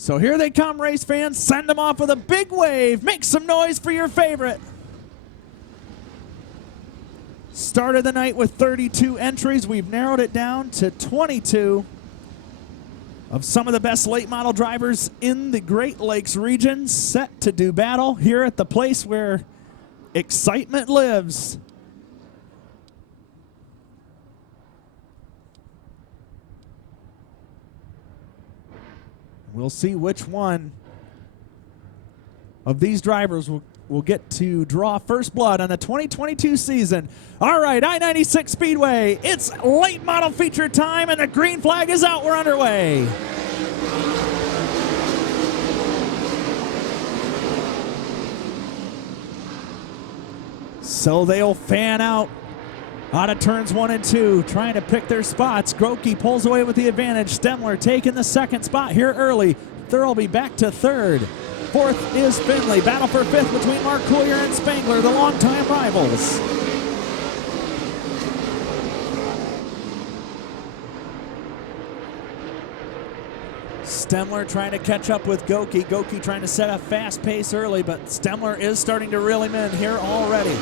So here they come, race fans. Send them off with a big wave. Make some noise for your favorite. Started the night with 32 entries. We've narrowed it down to 22 of some of the best late model drivers in the Great Lakes region set to do battle here at the place where excitement lives. We'll see which one of these drivers will get to draw first blood on the 2022 season. All right, I-96 Speedway, it's late model feature time, and the green flag is out. We're underway. So they'll fan out of turns 1 and 2, trying to pick their spots. Gokey pulls away with the advantage. Stemler taking the second spot here early. Thurlby back to third. Fourth is Finley. Battle for fifth between Mark Collier and Spangler, the longtime rivals. Stemler trying to catch up with Gokey. Gokey trying to set a fast pace early, but Stemler is starting to reel him in here already.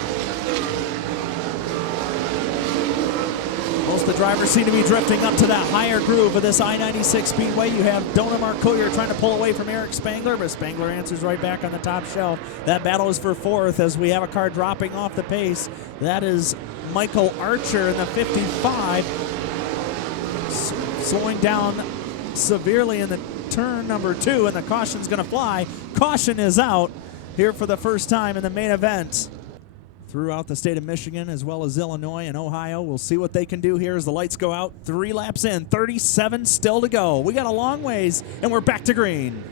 Most of the drivers seem to be drifting up to that higher groove of this I-96 Speedway. You have Mark Collier trying to pull away from Eric Spangler, but Spangler answers right back on the top shelf. That battle is for fourth as we have a car dropping off the pace. That is Michael Archer in the 55, slowing down severely in the turn number 2, and the caution's going to fly. Caution is out here for the first time in the main event. Throughout the state of Michigan as well as Illinois and Ohio. We'll see what they can do here as the lights go out. 3 laps in, 37 still to go. We got a long ways, and we're back to green.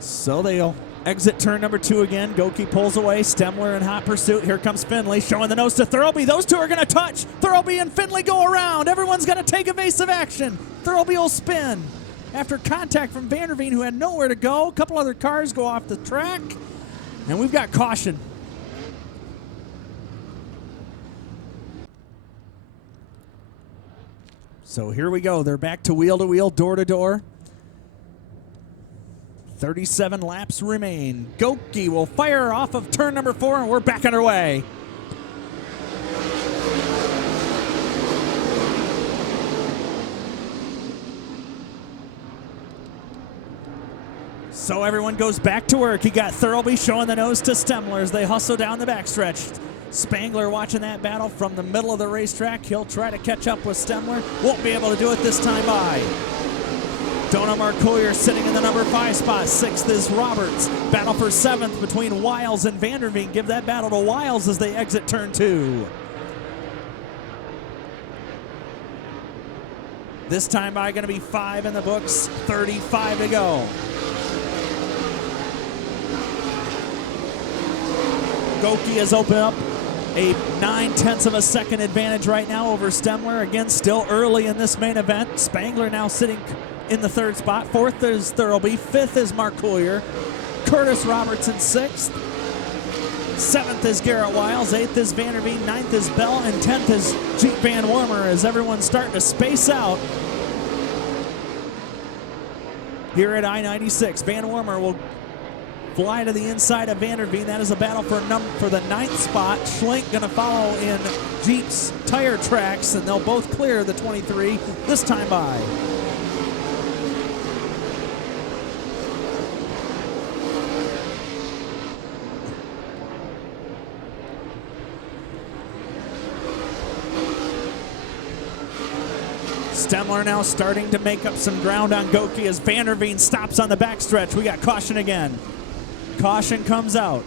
So they'll exit turn number 2 again. Gokey pulls away. Stemler in hot pursuit. Here comes Finley showing the nose to Thurlby. Those two are going to touch. Thurlby and Finley go around. Everyone's going to take evasive action. Thurlby will spin after contact from Vanderveen, who had nowhere to go. A couple other cars go off the track, and we've got caution. So here we go. They're back to wheel, door to door. 37 laps remain. Gokey will fire off of turn number 4, and we're back underway. So everyone goes back to work. You got Thurlby showing the nose to Stemler as they hustle down the backstretch. Spangler watching that battle from the middle of the racetrack. He'll try to catch up with Stemler. Won't be able to do it this time by. Mark Collier sitting in the number 5 spot. 6th is Roberts. Battle for 7th between Wiles and Vanderveen. Give that battle to Wiles as they exit turn 2. This time by going to be 5 in the books. 35 to go. Gokey has opened up a 9/10 of a second advantage right now over Stemler. Again, still early in this main event. Spangler now sitting in the 3rd spot. 4th is Thurlby. 5th is Mark Collier. Curtis Roberts in 6th. 7th is Garrett Wiles. 8th is Vanderveen. 9th is Bell. And 10th is Jeep Van Wormer as everyone's starting to space out here at I-96. Van Wormer will fly to the inside of Vanderveen. That is a battle for the 9th spot. Schlink going to follow in Jeep's tire tracks, and they'll both clear the 23 this time by. Stemler now starting to make up some ground on Gokey as Vanderveen stops on the backstretch. We got caution again. Caution comes out.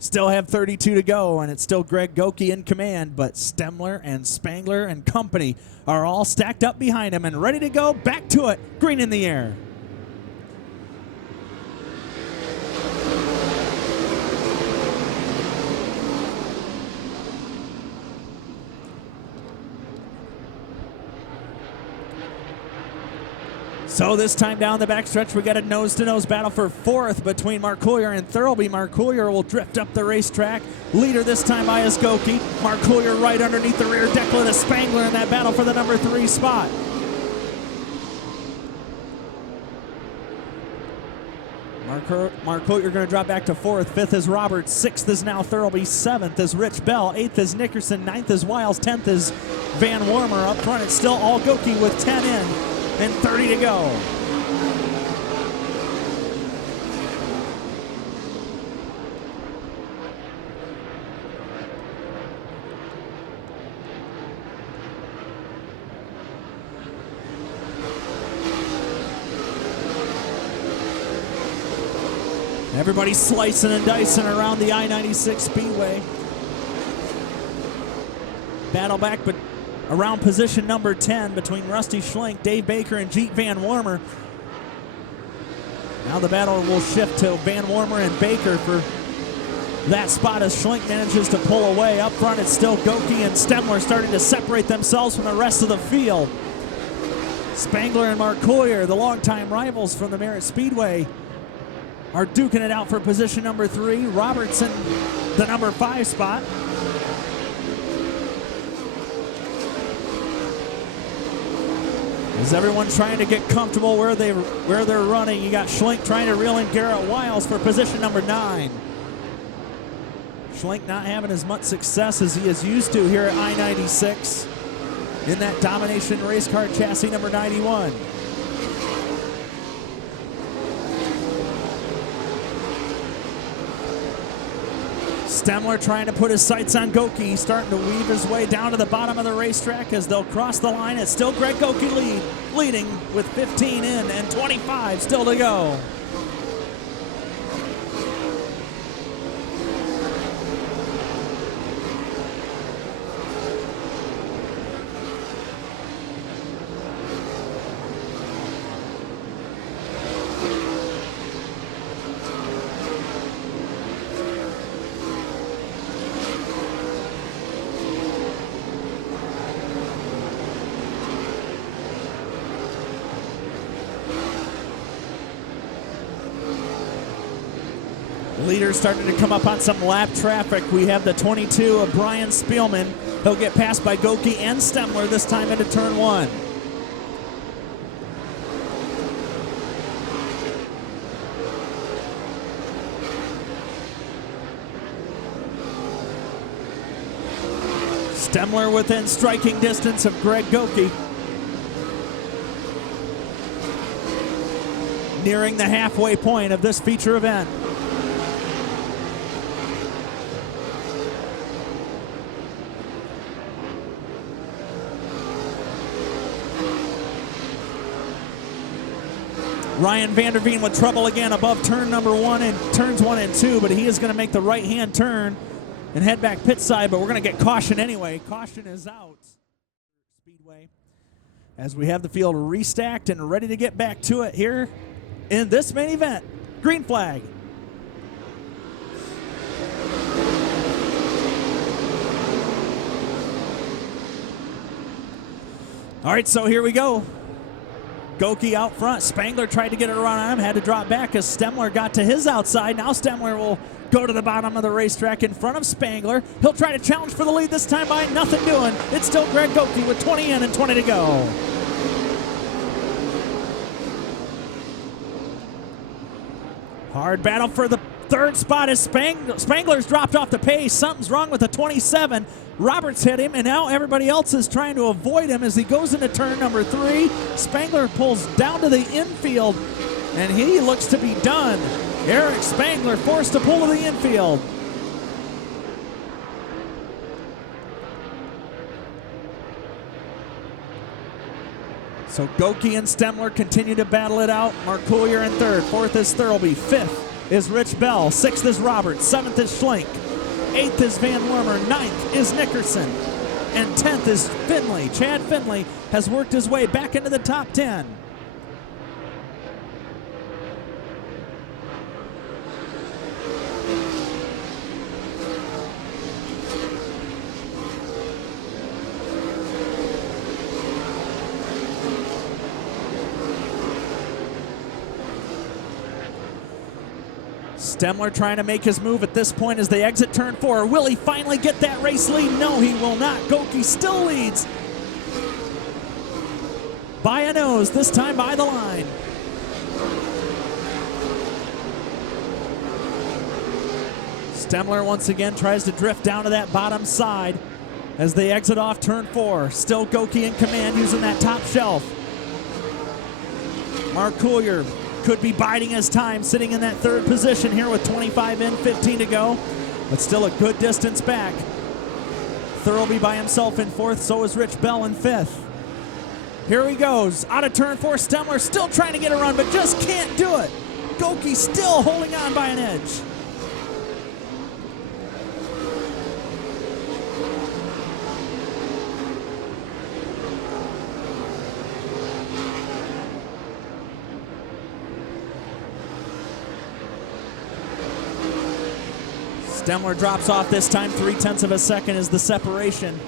Still have 32 to go, and it's still Greg Gokey in command, but Stemler and Spangler and company are all stacked up behind him and ready to go. Back to it. Green in the air. So this time down the backstretch, we got a nose-to-nose battle for fourth between Marcoullier and Thurlby. Marcoullier will drift up the racetrack. Leader this time by is Gokey. Marcoullier right underneath the rear decklet of Spangler in that battle for the number 3 spot. Marcoullier going to drop back to fourth. Fifth is Roberts. Sixth is now Thurlby. Seventh is Rich Bell. Eighth is Nickerson. Ninth is Wiles. 10th is Van Warmer. Up front, it's still all Gokey with 10 in and 30 to go. Everybody slicing and dicing around the I-96 Speedway. Battle back, but around position number 10 between Rusty Schlenk, Dave Baker, and Jeet Van Warmer. Now the battle will shift to Van Warmer and Baker for that spot as Schlenk manages to pull away. Up front, it's still Gokey and Stemler starting to separate themselves from the rest of the field. Spangler and Marcoullier, the longtime rivals from the Merritt Speedway, are duking it out for position number 3. Robertson, the number 5 spot. As everyone trying to get comfortable where they're running, you got Schlenk trying to reel in Garrett Wiles for position number 9. Schlenk not having as much success as he is used to here at I-96 in that Domination race car chassis number 91. Stemler trying to put his sights on Gokey, starting to weave his way down to the bottom of the racetrack as they'll cross the line. It's still Greg Gokey leading with 15 in and 25 still to go. Leaders starting to come up on some lap traffic. We have the 22 of Brian Spielman. He'll get passed by Gokey and Stemler this time into turn 1. Stemler within striking distance of Greg Gokey. Nearing the halfway point of this feature event. Ryan Vanderveen with trouble again above turn number 1 and turns 1 and 2, but he is going to make the right-hand turn and head back pit side, but we're going to get caution anyway. Caution is out. Speedway, as we have the field restacked and ready to get back to it here in this main event. Green flag. All right, so here we go. Gokey out front. Spangler tried to get it around on him, had to drop back as Stemler got to his outside. Now Stemler will go to the bottom of the racetrack in front of Spangler. He'll try to challenge for the lead this time by nothing doing. It's still Greg Gokey with 20 in and 20 to go. Hard battle for the third spot as Spangler's dropped off the pace. Something's wrong with the 27. Roberts hit him, and now everybody else is trying to avoid him as he goes into turn number 3. Spangler pulls down to the infield, and he looks to be done. Eric Spangler forced to pull to the infield. So Gokey and Stemler continue to battle it out. Marcoullier in third. Fourth is Thurlby. Fifth is Rich Bell. Sixth is Roberts. Seventh is Schlenk. 8th is Van Warmer, 9th is Nickerson, and 10th is Finley. Chad Finley has worked his way back into the top 10. Stemler trying to make his move at this point as they exit turn 4. Will he finally get that race lead? No, he will not. Gokey still leads by a nose, this time by the line. Stemler once again tries to drift down to that bottom side as they exit off turn 4. Still Gokey in command using that top shelf. Mark Coolier could be biding his time, sitting in that third position here with 25 in, 15 to go, but still a good distance back. Thurlby by himself in 4th, so is Rich Bell in 5th. Here he goes, out of turn 4, Stemler still trying to get a run, but just can't do it. Gokey still holding on by an edge. Stemler drops off this time. 0.3 of a second is the separation.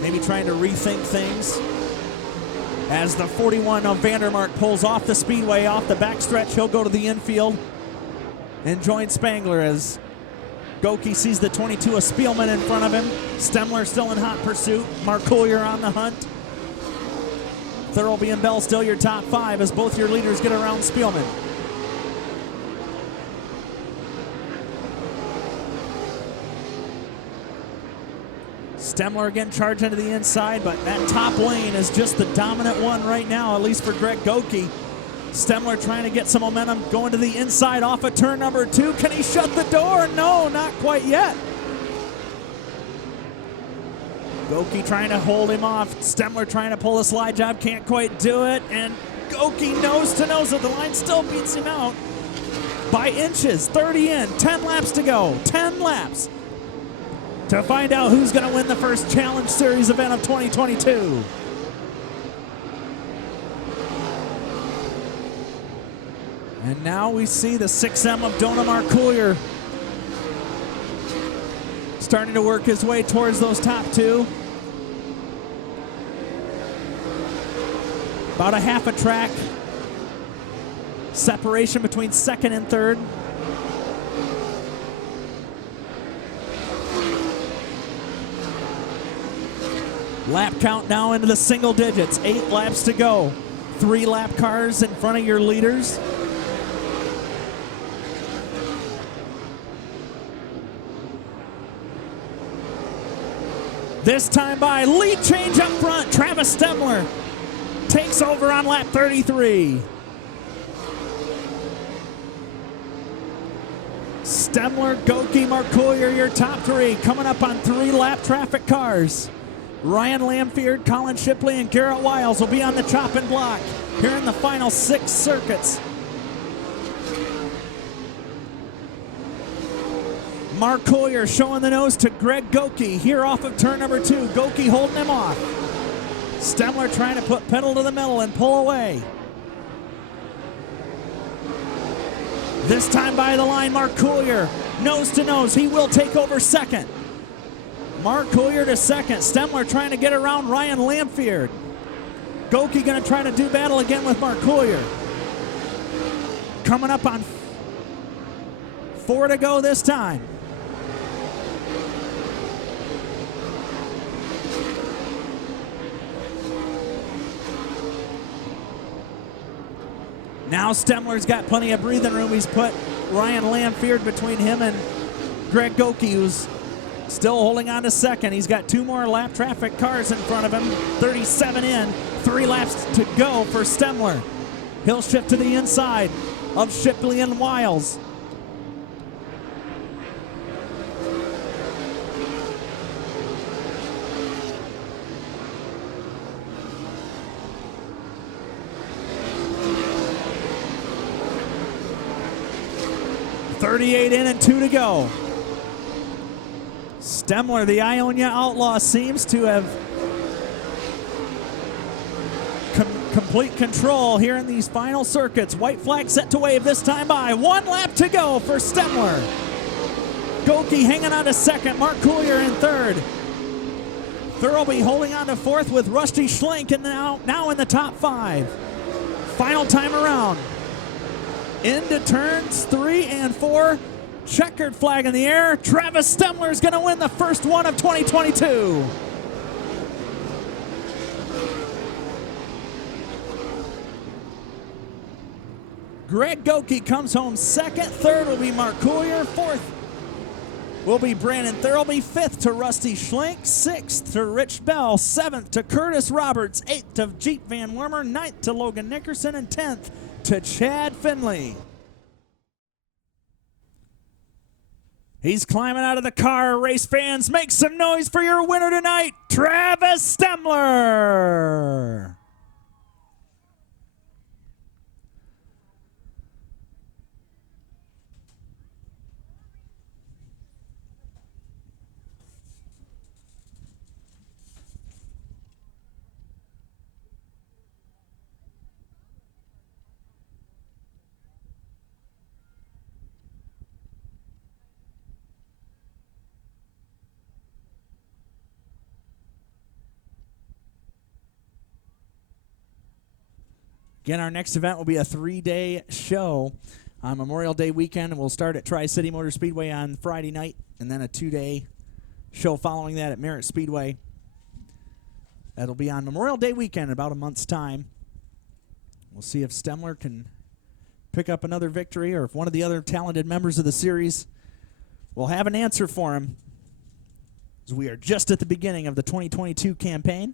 Maybe trying to rethink things. As the 41 of Vandermark pulls off the Speedway, off the backstretch, he'll go to the infield and join Spangler as Gokey sees the 22 of Spielman in front of him. Stemler still in hot pursuit. Mark Coolier on the hunt. Thurlby and Bell still your top 5 as both your leaders get around Spielman. Stemler again charging to the inside, but that top lane is just the dominant one right now, at least for Greg Gokey. Stemler trying to get some momentum, going to the inside off of turn number 2. Can he shut the door? No, not quite yet. Gokey trying to hold him off. Stemler trying to pull a slide job, can't quite do it. And Gokey nose to nose at the line, still beats him out by inches. 30 in, 10 laps to go, 10 laps to find out who's going to win the first Challenge Series event of 2022. And now we see the 6M of Dona Mark Coolier starting to work his way towards those top 2. About a half a track separation between 2nd and 3rd. Lap count now into the single digits. 8 laps to go. 3 lap cars in front of your leaders. This time by lead change up front. Travis Stemler takes over on lap 33. Stemler, Gokey, Mark Coolier, your top 3. Coming up on 3 lap traffic cars. Ryan Lamfield, Colin Shipley, and Garrett Wiles will be on the chopping block here in the final 6 circuits. Mark Coolier showing the nose to Greg Gokey here off of turn number 2. Gokey holding him off. Stemler trying to put pedal to the metal and pull away. This time by the line, Mark Coolier, nose to nose. He will take over 2nd. Mark Coolier to 2nd. Stemler trying to get around Ryan Lamfield. Gokey going to try to do battle again with Mark Coolier. Coming up on 4 to go this time. Now Stemler's got plenty of breathing room. He's put Ryan Lamfield between him and Greg Gokey, who's still holding on to 2nd. He's got 2 more lap traffic cars in front of him. 37 in, 3 laps to go for Stemler. He'll shift to the inside of Shipley and Wiles. .38 in and 2 to go. Stemler, the Ionia Outlaw, seems to have complete control here in these final circuits. White flag set to wave this time by. 1 lap to go for Stemler. Gokey hanging on to 2nd. Mark Coolier in 3rd. Thurlby holding on to 4th with Rusty Schlenk and now in the top 5. Final time around. into turns 3 and 4. Checkered flag in the air. Travis Stemler is going to win the first one of 2022. Greg Gokey comes home second. Third will be Mark Collier. Fourth will be Brandon Thirlby. Fifth to Rusty Schlink. Sixth to Rich Bell. Seventh to Curtis Roberts. Eighth to Jeep Van Wormer. Ninth to Logan Nickerson. And 10th to Chad Finley. He's climbing out of the car. Race fans, make some noise for your winner tonight, Travis Stemler. Again, our next event will be a 3-day show on Memorial Day weekend, and we'll start at Tri-City Motor Speedway on Friday night, and then a 2-day show following that at Merritt Speedway. That'll be on Memorial Day weekend in about a month's time. We'll see if Stemler can pick up another victory or if one of the other talented members of the series will have an answer for him, as we are just at the beginning of the 2022 campaign.